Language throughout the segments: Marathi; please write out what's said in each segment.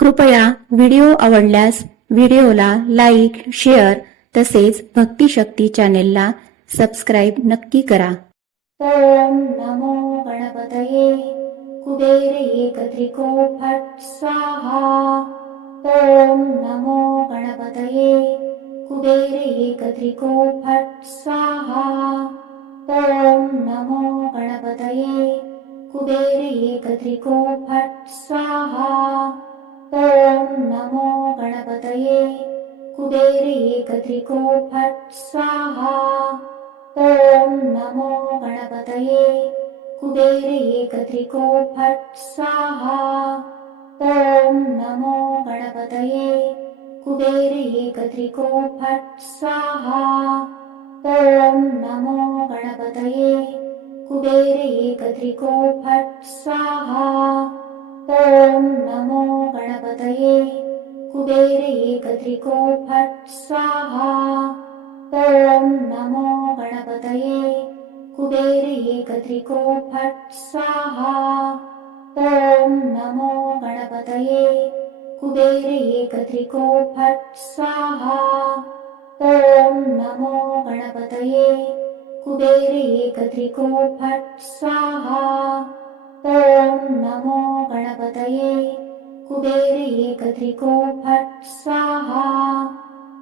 कृपया व्हिडिओ आवडल्यास व्हिडिओला लाईक, शेअर तसेच भक्तिशक्ती चॅनेलला सबस्क्राईब नक्की करा. ओम नमो गणपतये. कुबेर एकत्रिको फट स्वाहा. ओम नमो गणपतये. कुबेर एकत्रिको फट स्वाहा. ओम नमो गणपतये. कुबेर एकत्रिको फट स्वाहा. ॐ नमो गणपतये. कुबेरेकत्रिको फट् स्वाहा. ॐ नमो गणपतये. कुबेरेकत्रिको फट् स्वाहा. ॐ नमो गणपतये. कुबेरेकत्रिको फट् स्वाहा. ॐ नमो गणपतये. कुबेरेकत्रिको फट् स्वाहा. ॐ नमो गणपतये. कुबेरैकत्रिको फट् स्वाहा. ॐ नमो गणपतये. कुबेरैकत्रिको फट् स्वाहा. ॐ नमो गणपतये. कुबेरैकत्रिको फट् स्वाहा. ॐ नमो गणपतये. कुबेरैकत्रिको फट् स्वाहा. ॐ नमो गणपतये। कुबेरैकत्रिको फट् स्वाहा।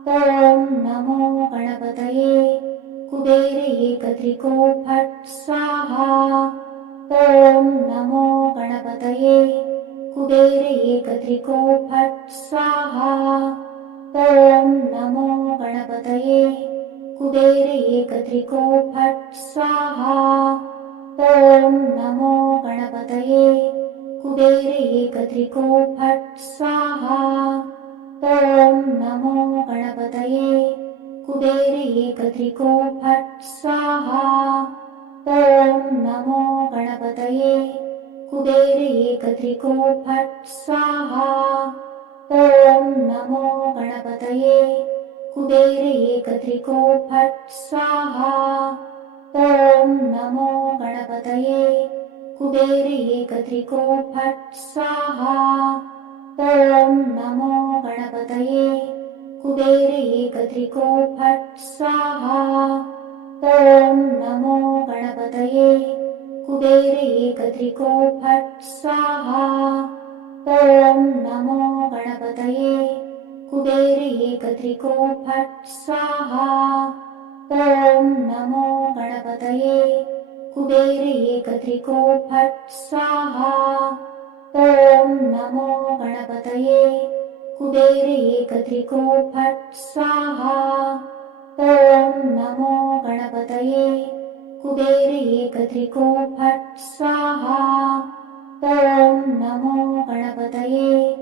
ॐ नमो गणपतये। कुबेरैकत्रिको फट् स्वाहा। ॐ नमो गणपतये। कुबेरैकत्रिको फट् स्वाहा। ॐ नमो गणपतये। कुबेरैकत्रिको फट् स्वाहा। ॐ नमो गणपतये. कुबेरैकत्रिको फट् स्वाहा. ॐ नमो गणपतये. कुबेरैकत्रिको फट् स्वाहा. ॐ नमो गणपतये. कुबेरैकत्रिको फट् स्वाहा. ॐ नमो गणपतये. कुबेरैकत्रिको फट् स्वाहा. ॐ नमो गणपतये। कुबेरैकत्रिको फट् स्वाहा। ॐ नमो गणपतये। कुबेरैकत्रिको फट् स्वाहा। ॐ नमो गणपतये। कुबेरैकत्रिको फट् स्वाहा। ओम नमो गणपतये। कुबेरैकत्रिको फट् स्वाहा। ॐ नमो गणपतये. कुबेरैकत्रिको फट् स्वाहा. ॐ नमो गणपतये. कुबेरैकत्रिको फट् स्वाहा. ॐ नमो गणपतये. कुबेरैकत्रिको फट् स्वाहा. ॐ नमो गणपतये.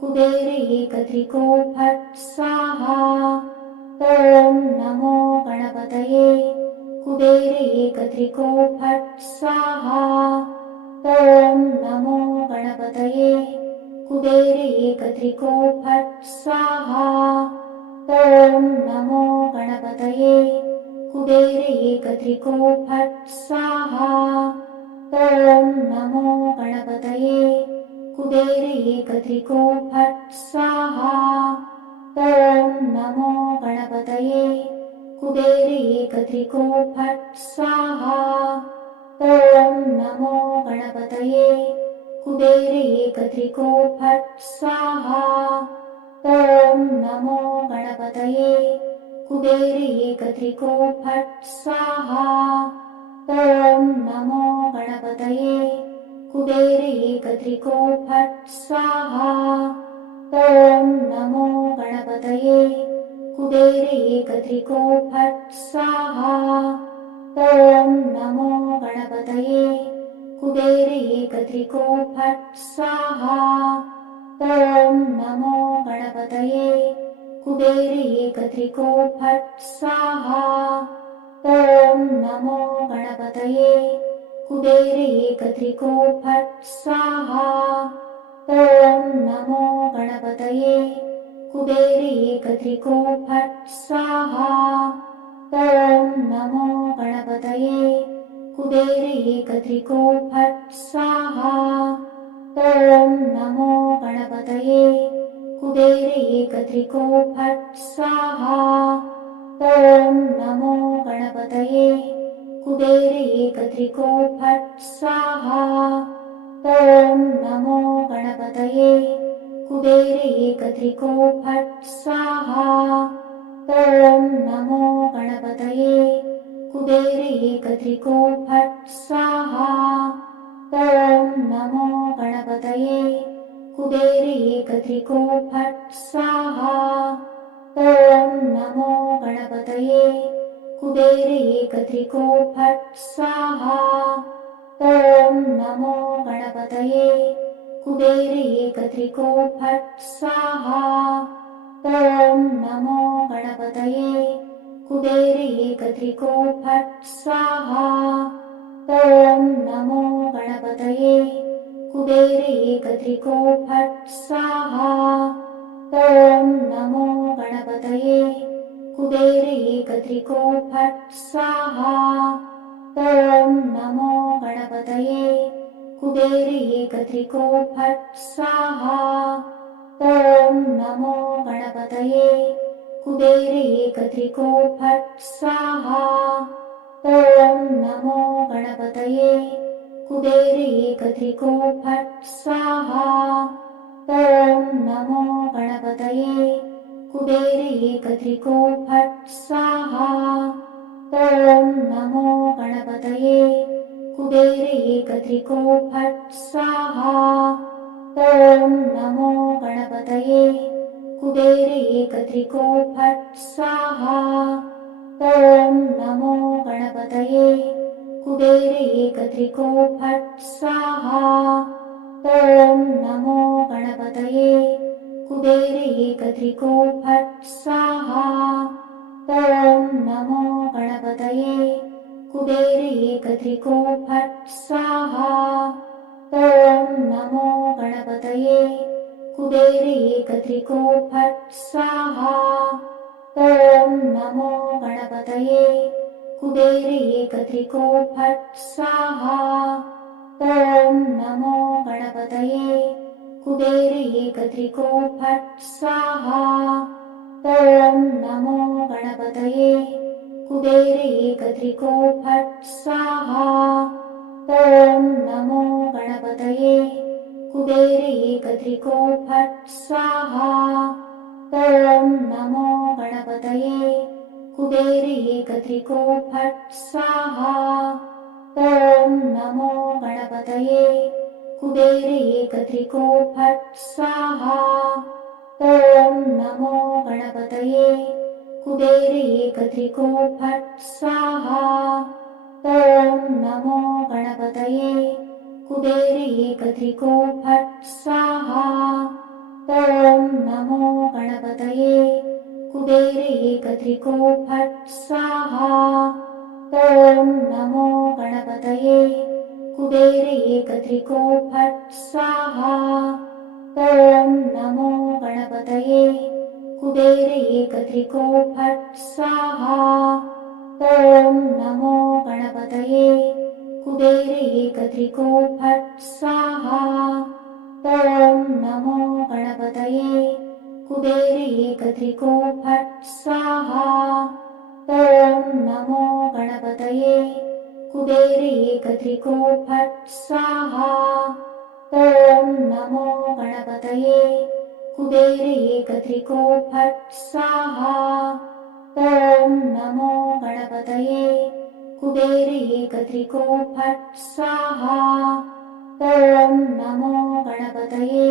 कुबेरैकत्रिको फट् स्वाहा. ॐ नमो गणपतये कुबेर एकत्रिको फट् स्वाहा। ॐ नमो गणपतये कुबेर एकत्रिको फट् स्वाहा। ॐ नमो गणपतये कुबेर एकत्रिको फट् स्वाहा। ॐ नमो गणपतये कुबेर एकत्रिको फट् स्वाहा। ॐ नमो गणपतये कुबेर एकत्रिको फट स्वाहा। ओम नमो गणपतये। कुबेर एकत्रिको फट स्वाहा। ओम नमो गणपतये। कुबेर एकत्रिको फट स्वाहा। ओम नमो गणपतये। कुबेर एकत्रिको फट स्वाहा। ओम नमो गणपतये। कुबेर एकत्रिको फट स्वाहा ॐ नमो गणपतये कुबेर एकत्रिको फट स्वाहा ॐ नमो गणपतये कुबेर एकत्रिको फट स्वाहा ॐ नमो गणपतये कुबेर एकत्रिको फट स्वाहा ॐ नमो गणपतये कुबेर एकत्रिको फट स्वाहा। ओम नमो गणपतये। कुबेर एकत्रिको फट स्वाहा। ओम नमो गणपतये। कुबेर एकत्रिको फट स्वाहा। ॐ नमो गणपतये। कुबेर एकत्रिको फट स्वाहा। ॐ नमो गणपतये कुबेर एकत्रिको फट स्वाहा। ॐ नमो गणपतये। कुबेर एकत्रिको फट स्वाहा। ॐ नमो गणपतये। कुबेर एकत्रिको फट स्वाहा। ॐ नमो गणपतये। कुबेर एकत्रिको फट स्वाहा। ॐ नमो गणपतये। कुबेर एकत्रिको फट् स्वाहा ॐ नमो गणपतये कुबेर एकत्रिको फट् स्वाहा ॐ नमो गणपतये कुबेर एकत्रिको फट् स्वाहा ॐ नमो गणपतये कुबेर एकत्रिको फट् स्वाहा ॐ नमो गणपतये कुबेर एकत्रिको फट स्वाहा। ॐ नमो गणपतये। कुबेर एकत्रिको फट स्वाहा। ॐ नमो गणपतये। कुबेर एकत्रिको फट स्वाहा। ॐ नमो गणपतये। कुबेर एकत्रिको फट स्वाहा। ॐ नमो गणपतये। कुबेर फट् स्वाहा। ॐ नमो गणपतये। कुबेर फट् स्वाहा। ॐ नमो गणपतये। कुबेर फट् स्वाहा। ॐ नमो गणपतये। कुबेर फट् स्वाहा। ॐ नमो गणपतये। कुबेर एकत्रिको फट स्वाहा। ॐ नमो गणपतये। कुबेर एकत्रिको फट स्वाहा। ॐ नमो गणपतये। कुबेर एकत्रिको फट स्वाहा। ॐ नमो गणपतये। कुबेर एकत्रिको फट स्वाहा। ॐ नमो गणपतये। कुबेर एकत्रिको फट स्वाहा ॐ नमो गणपतये कुबेर एकत्रिको फट स्वाहा ॐ नमो गणपतये कुबेर एकत्रिको फट स्वाहा ॐ नमो गणपतये कुबेर एकत्रिको फट स्वाहा ॐ नमो गणपतये कुबेर एकत्रिको फट स्वाहा। ॐ नमो गणपतये। कुबेर एकत्रिको फट स्वाहा। ॐ नमो गणपतये। कुबेर एकत्रिको फट स्वाहा। ॐ नमो गणपतये। कुबेर एकत्रिको फट स्वाहा। ॐ नमो गणपतये। कुबेर एकत्रिको फट स्वाहा। ॐ नमो गणपतये। कुबेर एकत्रिको फट स्वाहा। ॐ नमो गणपतये। कुबेर एकत्रिको फट स्वाहा। ॐ नमो गणपतये। कुबेर एकत्रिको फट स्वाहा। ॐ नमो गणपतये। कुबेर एकत्रिको फट स्वाहा ॐ नमो गणपतये कुबेर एकत्रिको फट स्वाहा ॐ नमो गणपतये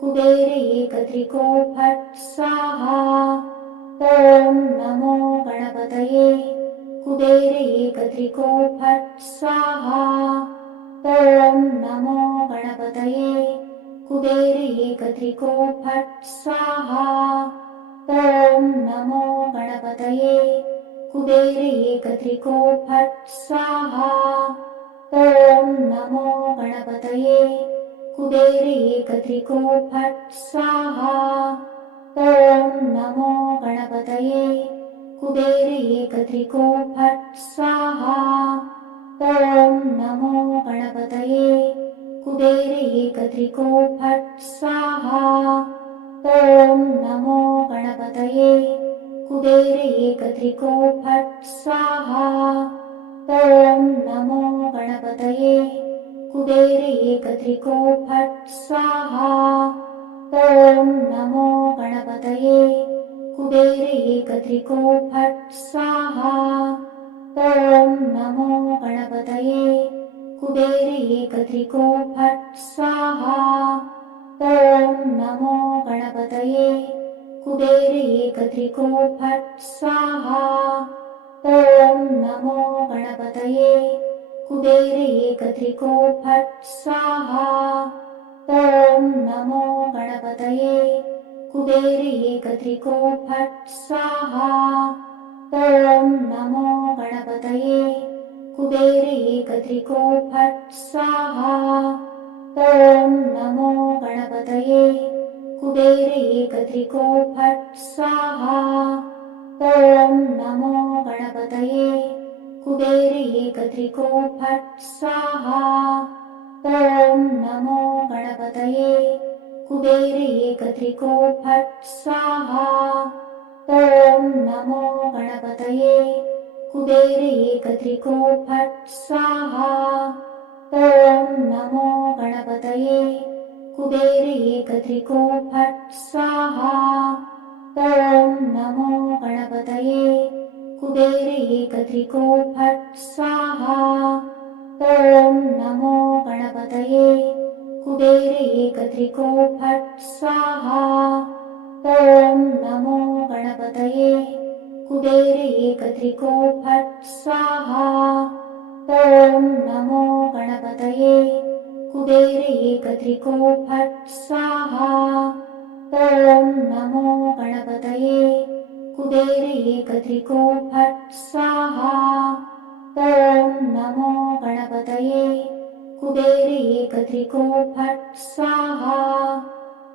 कुबेर एकत्रिको फट स्वाहा ॐ नमो गणपतये कुबेर एकत्रिको फट स्वाहा ॐ नमो गणपतये कुबेर एकत्रिको फट स्वाहा। ॐ नमो गणपतये। कुबेर एकत्रिको फट स्वाहा। ॐ नमो गणपतये। कुबेर एकत्रिको फट स्वाहा। ॐ नमो गणपतये। कुबेर एकत्रिको फट स्वाहा। एकत्रिको फट् स्वाहा ॐ नमो गणपतये। कुबेर एकत्रिको फट् स्वाहा ॐ नमो गणपतये। कुबेर एकत्रिको फट् स्वाहा ॐ नमो गणपतये। कुबेर एकत्रिको फट् स्वाहा ॐ नमो गणपतये। कुबेर एकत्रिको फट् स्वाहा ॐ नमो गणपतये कुबेर एकत्रिको फट् स्वाहा ॐ नमो गणपतये कुबेर एकत्रिको फट् स्वाहा ॐ नमो गणपतये कुबेर एकत्रिको फट् स्वाहा ॐ नमो गणपतये कुबेर एकत्रिको फट् स्वाहा ॐ नमो गणपतये। कुबेर एकत्रिको फट् स्वाहा ॐ नमो गणपतये। कुबेर एकत्रिको फट् स्वाहा ॐ नमो गणपतये। कुबेर एकत्रिको फट् स्वाहा ॐ नमो गणपतये। कुबेर एकत्रिको फट् स्वाहा। ॐ नमो गणपतये। कुबेर एकत्रिको फट् स्वाहा। ॐ नमो गणपतये। कुबेर एकत्रिको फट् स्वाहा। ॐ नमो गणपतये। कुबेर एकत्रिको फट् स्वाहा। ॐ नमो गणपतये। कुबेर एकत्रिको फट् स्वाहा। ॐ नमो गणपतये। कुबेर एकत्रिको फट् स्वाहा। ॐ नमो गणपतये। कुबेर एकत्रिको फट् स्वाहा। ॐ नमो गणपतये। कुबेर एकत्रिको फट् स्वाहा।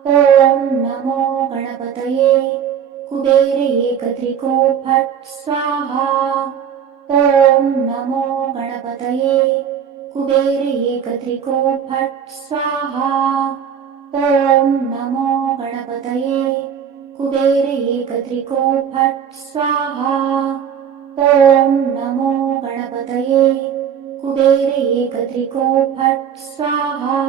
ॐ नमो गणपतये। कुबेर एकत्रिको फट् स्वाहा। ॐ नमो गणपतये। कुबेर एकत्रिको फट् स्वाहा। ॐ नमो गणपतये। कुबेर एकत्रिको फट् स्वाहा। ॐ नमो गणपतये। कुबेर एकत्रिको फट् स्वाहा।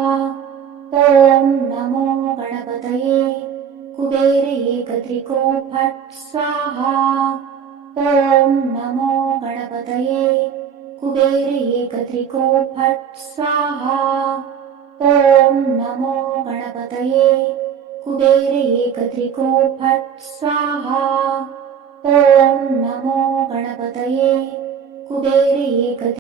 ॐ नमो गणपतये। कुबेर एकत्रिको फट् स्वाहा ॐ नमो गणपतये। कुबेर एकत्रिको फट् स्वाहा ॐ नमो गणपतये। कुबेर एकत्रिको फट् स्वाहा ॐ नमो गणपतये। कुबेर एकत्रि